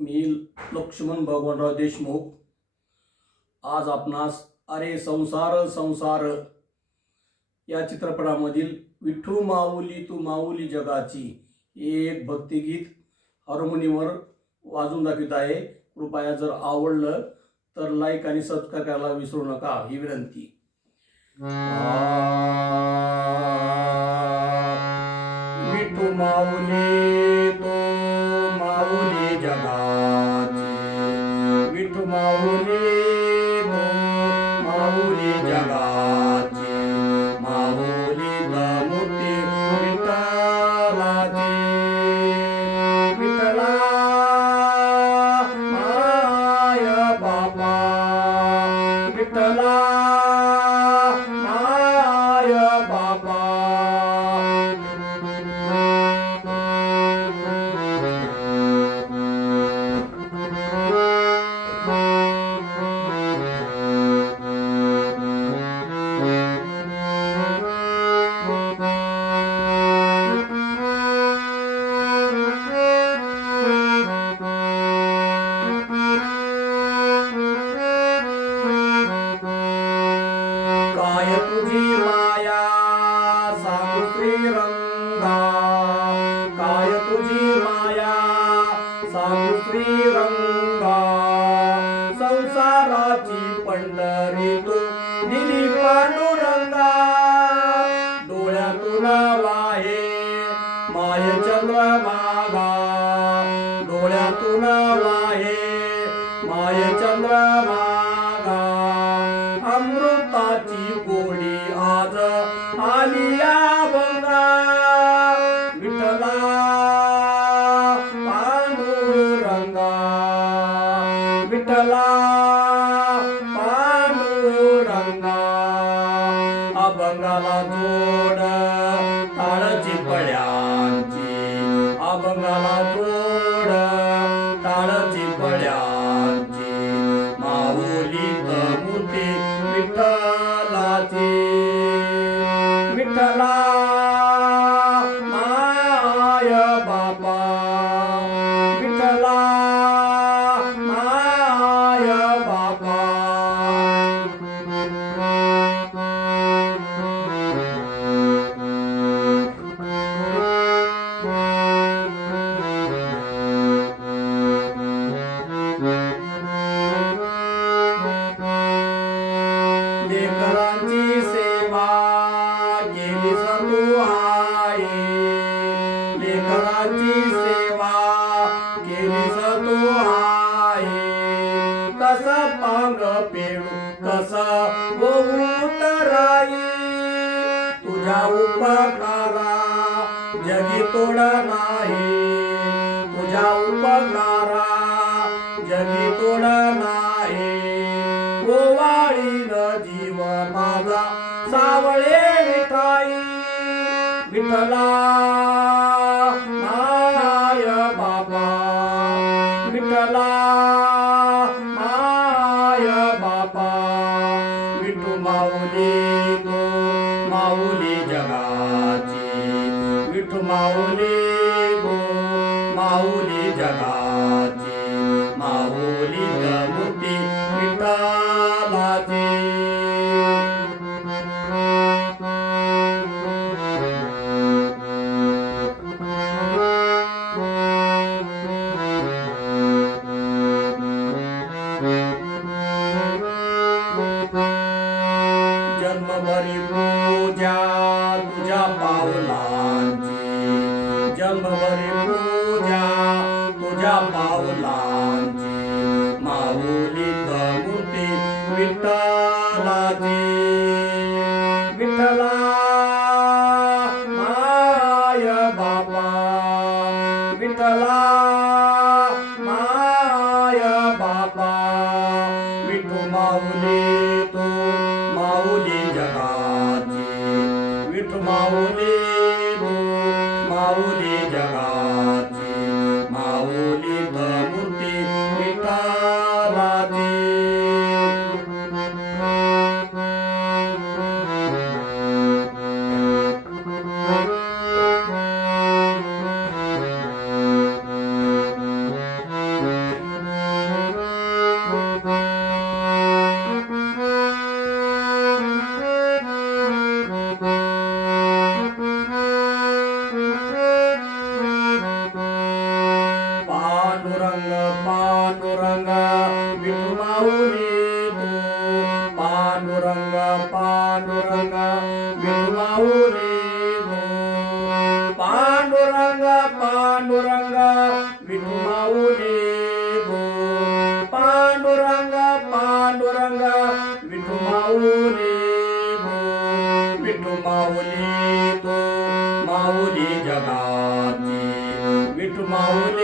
मी लक्ष्मण भगवानराव देशमुख आज आपणास अरे संसार संसार या चित्रपटामधील विठू माऊली तू माऊली जगाची हे एक भक्तिगीत हार्मोनियमवर वाजवून दाखवित आहे. कृपया जर आवडलं तर लाईक आणि सबस्क्राईब करायला विसरू नका ही विनंती. विठू माऊली तू माऊली जगाची, विठू माऊली तू माऊली जगाची, माऊली मूर्ती विठ्ठलाची, विठ्ठला माय बाबा, विठ्ठला माय बाबा. काय तुझी माया सांगू श्रीरंगा, काय तुझी माया सांगू श्रीरंगा, संसाराची पंढरी तू दिली पांडुरंगा, डोळ्यातून वाहे माय चंद्रभागा, डोळ्यातून वाहे माय चंद्रभागा, अमृताची गोडी आज आलिया बंगा, विठ्ठला पांडुरंगा, विठ्ठला पांडुरंगा. अभंगाला जोड टाळची पड्यांची, अभंगाला जोड टाळची पड्यांची, माऊली मूर्ती विठ्ठलाची, विठ्ठला माय बाबा, विठ्ठला माय बाबा. लेकरांची सेवा केली तू आहे, लेकरांची सेवा केली तू आहे, कसं पांग पेडू कसं बोलत राई, तुझ्या उपकारा जगी तोड नाही, तुझ्या उपकारा जगी तोड नाही, ओवाळीन जीव माझा सावळे विठाई, विठ्ठला माय बाबा, विठ्ठला माय बाबा. विठू माऊली तू माऊली जगाची, विठू माऊली तू माऊली जगाची, माऊली मूर्ती विठ्ठलाची. जन्मभरी पूजा तुझ्या पावलांची, जन्मभरी पूजा तुझ्या पावलांची, माऊली मूर्ती विठ्ठलाची, विठ्ठला माय बाबा, विठ्ठला माय बाबा. विठू माऊली तू माऊली जगाची, विठू माऊली तू माऊली जगाची, माऊली मूर्ती विठ्ठलाची. माऊली